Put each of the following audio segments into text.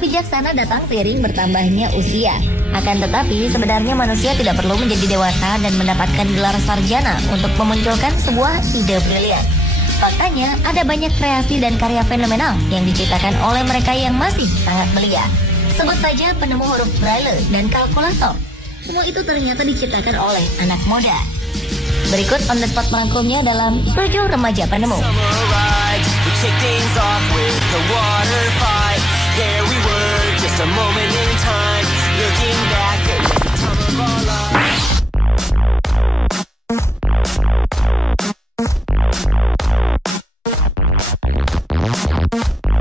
bijaksana datang seiring bertambahnya usia. Akan tetapi, sebenarnya manusia tidak perlu menjadi dewasa dan mendapatkan gelar sarjana untuk memunculkan sebuah ide brilian. Faktanya, ada banyak kreasi dan karya fenomenal yang diciptakan oleh mereka yang masih sangat belia. Sebut saja penemu huruf Braille dan kalkulator. Semua itu ternyata diciptakan oleh anak muda. Berikut on the spot merangkumnya dalam 7 remaja penemu.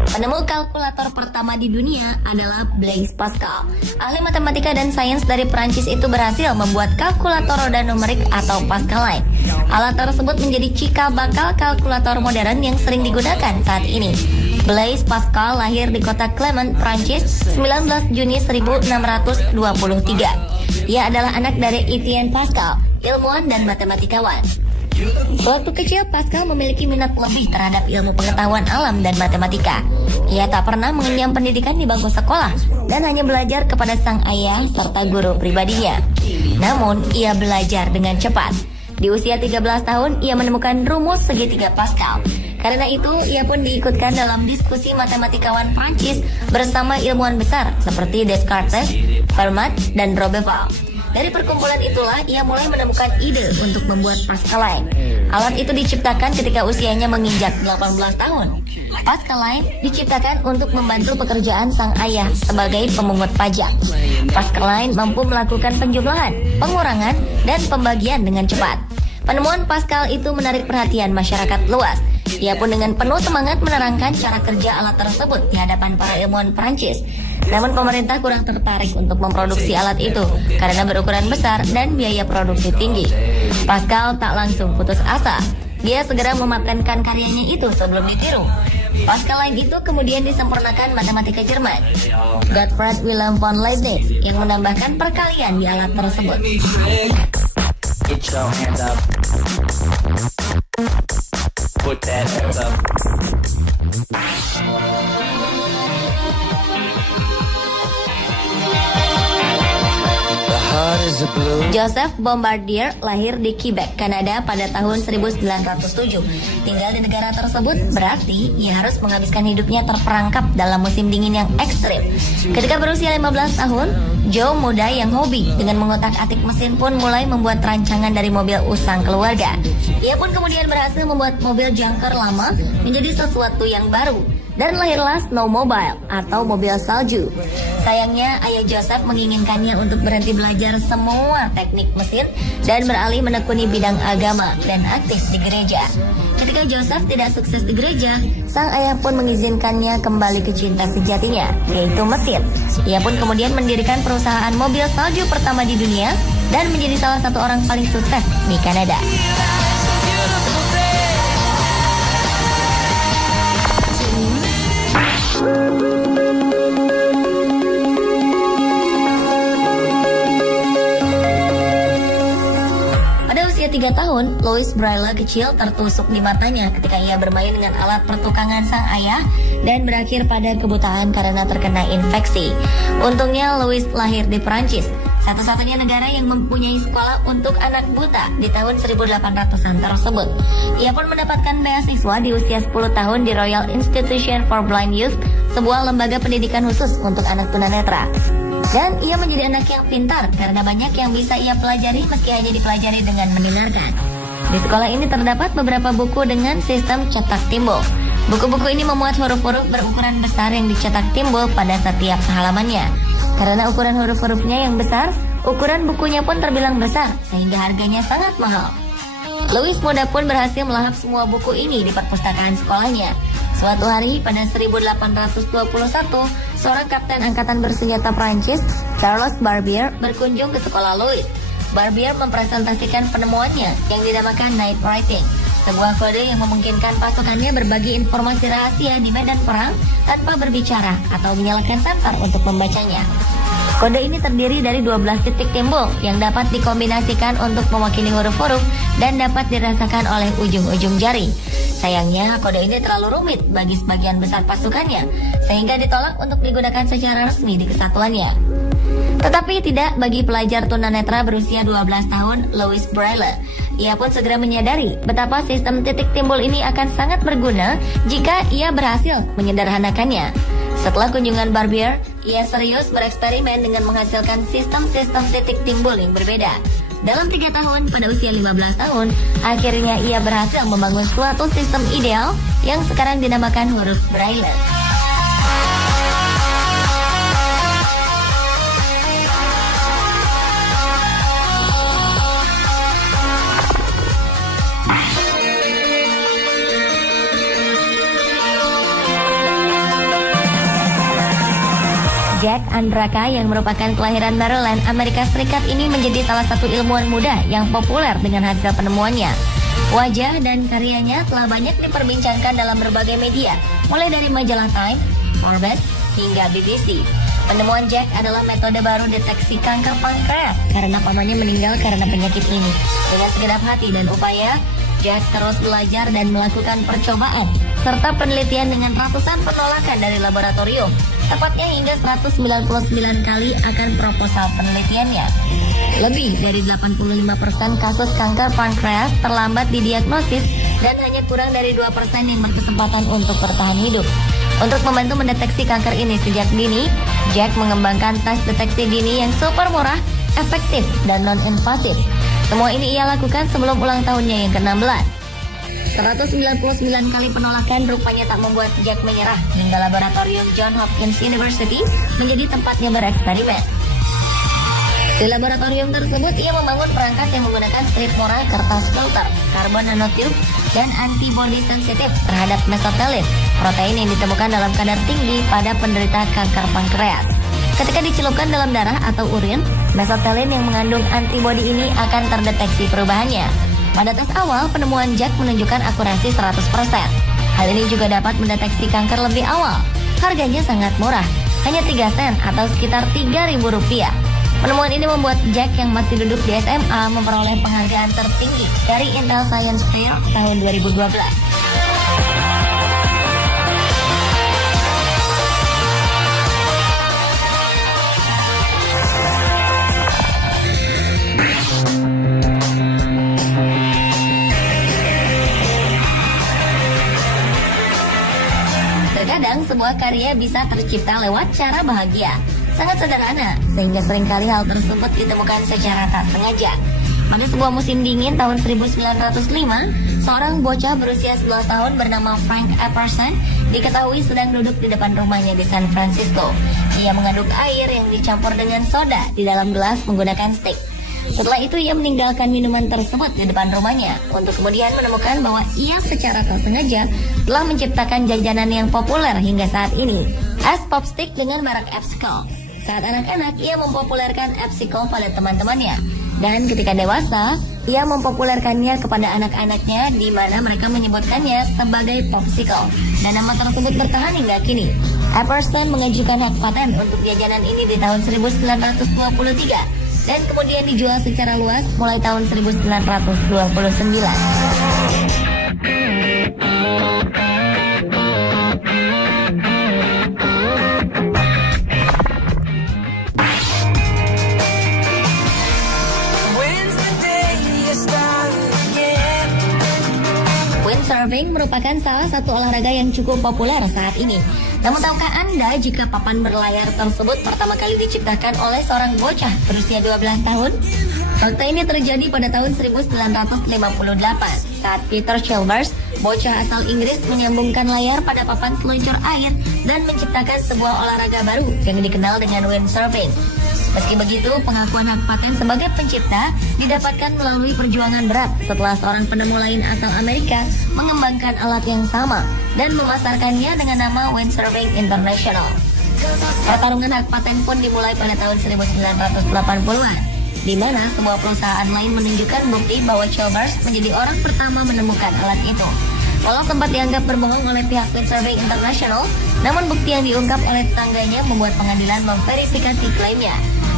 Penemu kalkulator pertama di dunia adalah Blaise Pascal. Ahli matematika dan sains dari Prancis itu berhasil membuat kalkulator roda numerik atau Pascaline. Alat tersebut menjadi cikal bakal kalkulator modern yang sering digunakan saat ini. Blaise Pascal lahir di kota Clermont, Prancis, 19 Juni 1623. Ia adalah anak dari Etienne Pascal, ilmuwan dan matematikawan. Waktu kecil, Pascal memiliki minat lebih terhadap ilmu pengetahuan alam dan matematika. Ia tak pernah mengenyam pendidikan di bangku sekolah dan hanya belajar kepada sang ayah serta guru pribadinya. Namun, ia belajar dengan cepat. Di usia 13 tahun, ia menemukan rumus segitiga Pascal. Karena itu, ia pun diikutkan dalam diskusi matematikawan Prancis bersama ilmuwan besar seperti Descartes, Fermat, dan Roberval. Dari perkumpulan itulah ia mulai menemukan ide untuk membuat Pascaline. Alat itu diciptakan ketika usianya menginjak 18 tahun. Pascaline diciptakan untuk membantu pekerjaan sang ayah sebagai pemungut pajak. Pascaline mampu melakukan penjumlahan, pengurangan, dan pembagian dengan cepat. Penemuan Pascal itu menarik perhatian masyarakat luas. Ia pun dengan penuh semangat menerangkan cara kerja alat tersebut di hadapan para ilmuwan Prancis. Namun pemerintah kurang tertarik untuk memproduksi alat itu karena berukuran besar dan biaya produksi tinggi. Pascal tak langsung putus asa. Dia segera mematenkan karyanya itu sebelum ditiru. Pascaline itu kemudian disempurnakan matematika Jerman, Gottfried Wilhelm von Leibniz, yang menambahkan perkalian di alat tersebut. Get your hands up. Put that hands up. Joseph Bombardier lahir di Quebec, Kanada pada tahun 1907. Tinggal di negara tersebut berarti ia harus menghabiskan hidupnya terperangkap dalam musim dingin yang ekstrim. Ketika berusia 15 tahun, Joe muda yang hobi dengan mengotak-atik mesin pun mulai membuat rancangan dari mobil usang keluarga. Ia pun kemudian berhasil membuat mobil jangkar lama menjadi sesuatu yang baru. Dan lahirlah snowmobile atau mobil salju. Sayangnya ayah Joseph menginginkannya untuk berhenti belajar semua teknik mesin dan beralih menekuni bidang agama dan aktif di gereja. Ketika Joseph tidak sukses di gereja, sang ayah pun mengizinkannya kembali ke cinta sejatinya, yaitu mesin. Ia pun kemudian mendirikan perusahaan mobil salju pertama di dunia dan menjadi salah satu orang paling sukses di Kanada. Pada usia 3 tahun, Louis Braille kecil tertusuk di matanya ketika ia bermain dengan alat pertukangan sang ayah dan berakhir pada kebutaan karena terkena infeksi. Untungnya Louis lahir di Prancis, satu-satunya negara yang mempunyai sekolah untuk anak buta di tahun 1800-an tersebut. Ia pun mendapatkan beasiswa di usia 10 tahun di Royal Institution for Blind Youth, sebuah lembaga pendidikan khusus untuk anak tunanetra. Dan ia menjadi anak yang pintar karena banyak yang bisa ia pelajari meski hanya dipelajari dengan mendengarkan. Di sekolah ini terdapat beberapa buku dengan sistem cetak timbul. Buku-buku ini memuat huruf-huruf berukuran besar yang dicetak timbul pada setiap halamannya. Karena ukuran huruf-hurufnya yang besar, ukuran bukunya pun terbilang besar, sehingga harganya sangat mahal. Louis muda pun berhasil melahap semua buku ini di perpustakaan sekolahnya. Suatu hari pada 1821, seorang kapten angkatan bersenjata Prancis, Charles Barbier, berkunjung ke sekolah Louis. Barbier mempresentasikan penemuannya yang dinamakan night writing, sebuah kode yang memungkinkan pasukannya berbagi informasi rahasia di medan perang tanpa berbicara atau menyalakan senter untuk membacanya. Kode ini terdiri dari 12 titik timbul yang dapat dikombinasikan untuk mewakili huruf-huruf dan dapat dirasakan oleh ujung-ujung jari. Sayangnya, kode ini terlalu rumit bagi sebagian besar pasukannya, sehingga ditolak untuk digunakan secara resmi di kesatuannya. Tetapi tidak bagi pelajar tunanetra berusia 12 tahun, Louis Braille. Ia pun segera menyadari betapa sistem titik timbul ini akan sangat berguna jika ia berhasil menyederhanakannya. Setelah kunjungan barbier, ia serius bereksperimen dengan menghasilkan sistem-sistem titik timbul yang berbeda. Dalam 3 tahun, pada usia 15 tahun, akhirnya ia berhasil membangun suatu sistem ideal yang sekarang dinamakan huruf Braille. Jack Andraka yang merupakan kelahiran Maryland, Amerika Serikat ini menjadi salah satu ilmuwan muda yang populer dengan hasil penemuannya. Wajah dan karyanya telah banyak diperbincangkan dalam berbagai media, mulai dari majalah Time, Forbes, hingga BBC. Penemuan Jack adalah metode baru deteksi kanker pankreas karena pamannya meninggal karena penyakit ini. Dengan segenap hati dan upaya, Jack terus belajar dan melakukan percobaan serta penelitian dengan ratusan penolakan dari laboratorium, tepatnya hingga 199 kali akan proposal penelitiannya. Lebih dari 85% kasus kanker pankreas terlambat didiagnosis dan hanya kurang dari 2% yang berkesempatan untuk bertahan hidup. Untuk membantu mendeteksi kanker ini sejak dini, Jack mengembangkan tes deteksi dini yang super murah, efektif, dan non-invasif. Semua ini ia lakukan sebelum ulang tahunnya yang ke-16. 199 kali penolakan rupanya tak membuat Jack menyerah hingga laboratorium Johns Hopkins University menjadi tempatnya bereksperimen. Di laboratorium tersebut ia membangun perangkat yang menggunakan strip murah, kertas filter, karbon nanotube, dan antibodi sensitif terhadap mesothelin, protein yang ditemukan dalam kadar tinggi pada penderita kanker pankreas. Ketika dicelupkan dalam darah atau urin, mesothelin yang mengandung antibodi ini akan terdeteksi perubahannya. Pada tes awal, penemuan Jack menunjukkan akurasi 100%. Hal ini juga dapat mendeteksi kanker lebih awal. Harganya sangat murah, hanya 3 sen atau sekitar Rp3.000. Penemuan ini membuat Jack yang masih duduk di SMA memperoleh penghargaan tertinggi dari Intel Science Fair tahun 2012. Terkadang sebuah karya bisa tercipta lewat cara bahagia, sangat sederhana, sehingga seringkali hal tersebut ditemukan secara tak sengaja. Pada sebuah musim dingin tahun 1905, seorang bocah berusia 11 tahun bernama Frank Epperson diketahui sedang duduk di depan rumahnya di San Francisco. Ia mengaduk air yang dicampur dengan soda di dalam gelas menggunakan stik. Setelah itu ia meninggalkan minuman tersebut di depan rumahnya untuk kemudian menemukan bahwa ia secara tak sengaja telah menciptakan jajanan yang populer hingga saat ini, es popstick dengan merek Epsicle. Saat anak-anak, ia mempopulerkan Epsicle pada teman-temannya, dan ketika dewasa, ia mempopulerkannya kepada anak-anaknya di mana mereka menyebutkannya sebagai popsicle, dan nama tersebut bertahan hingga kini. Epperson mengajukan hak paten untuk jajanan ini di tahun 1923. Dan kemudian dijual secara luas mulai tahun 1929. Windsurfing merupakan salah satu olahraga yang cukup populer saat ini. Namun tahukah Anda jika papan berlayar tersebut pertama kali diciptakan oleh seorang bocah berusia 12 tahun? Fakta ini terjadi pada tahun 1958 saat Peter Chilvers, bocah asal Inggris, menyambungkan layar pada papan seluncur air dan menciptakan sebuah olahraga baru yang dikenal dengan windsurfing. Meski begitu, pengakuan hak paten sebagai pencipta didapatkan melalui perjuangan berat setelah seorang penemu lain asal Amerika mengembangkan alat yang sama dan memasarkannya dengan nama Windsurfing International. Pertarungan hak paten pun dimulai pada tahun 1980-an, di mana sebuah perusahaan lain menunjukkan bukti bahwa Chilvers menjadi orang pertama menemukan alat itu. Walau sempat dianggap berbohong oleh pihak Wind Surveying International, namun bukti yang diungkap oleh tetangganya membuat pengadilan memverifikasi klaimnya.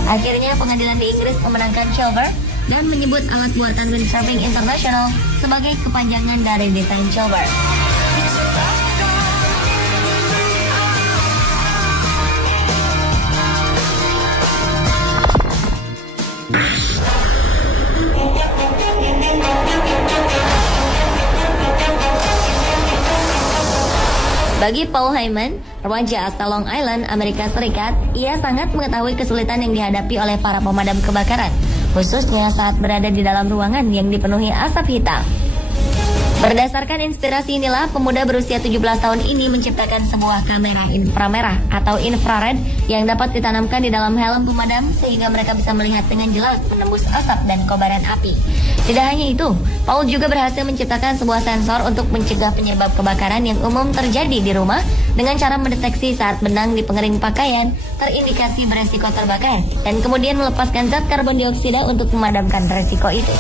Akhirnya pengadilan di Inggris memenangkan Chilver dan menyebut alat buatan Wind Surveying International sebagai kepanjangan dari desain Chilver. Bagi Paul Heyman, remaja asal Long Island, Amerika Serikat, ia sangat mengetahui kesulitan yang dihadapi oleh para pemadam kebakaran, khususnya saat berada di dalam ruangan yang dipenuhi asap hitam. Berdasarkan inspirasi inilah, pemuda berusia 17 tahun ini menciptakan sebuah kamera inframerah atau infrared yang dapat ditanamkan di dalam helm pemadam sehingga mereka bisa melihat dengan jelas menembus asap dan kobaran api. Tidak hanya itu, Paul juga berhasil menciptakan sebuah sensor untuk mencegah penyebab kebakaran yang umum terjadi di rumah dengan cara mendeteksi saat benang di pengering pakaian terindikasi beresiko terbakar dan kemudian melepaskan zat karbon dioksida untuk memadamkan resiko itu.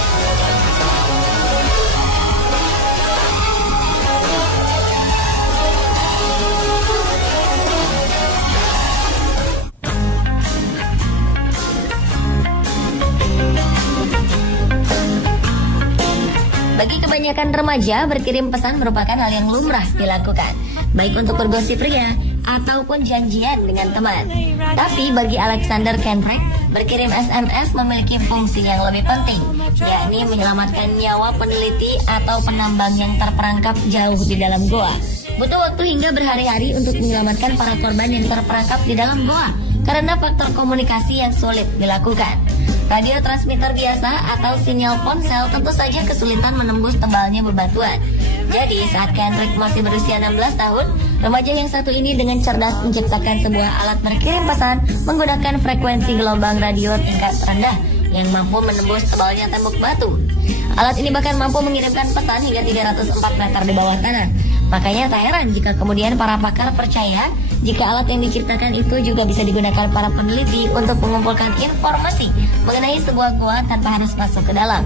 Bagi kebanyakan remaja, berkirim pesan merupakan hal yang lumrah dilakukan, baik untuk bergosip pria ataupun janjian dengan teman. Tapi bagi Alexander Kendrick, berkirim SMS memiliki fungsi yang lebih penting, yakni menyelamatkan nyawa peneliti atau penambang yang terperangkap jauh di dalam goa. Butuh waktu hingga berhari-hari untuk menyelamatkan para korban yang terperangkap di dalam goa karena faktor komunikasi yang sulit dilakukan. Radio transmitter biasa atau sinyal ponsel tentu saja kesulitan menembus tebalnya bebatuan. Jadi saat Kendrick masih berusia 16 tahun, remaja yang satu ini dengan cerdas menciptakan sebuah alat berkirim pesan menggunakan frekuensi gelombang radio tingkat rendah yang mampu menembus tebalnya tembok batu. Alat ini bahkan mampu mengirimkan pesan hingga 304 meter di bawah tanah. Makanya tak heran jika kemudian para pakar percaya jika alat yang diciptakan itu juga bisa digunakan para peneliti untuk mengumpulkan informasi mengenai sebuah goa tanpa harus masuk ke dalam.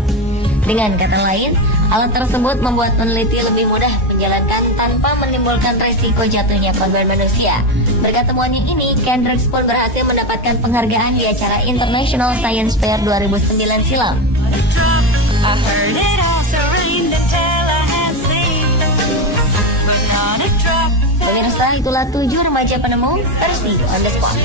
Dengan kata lain, alat tersebut membuat peneliti lebih mudah menjalankan tanpa menimbulkan resiko jatuhnya korban manusia. Berkat temuannya ini, Kendrick pun berhasil mendapatkan penghargaan di acara International Science Fair 2009 silam. Pemirsa, itulah 7 remaja penemu versi On The Spot.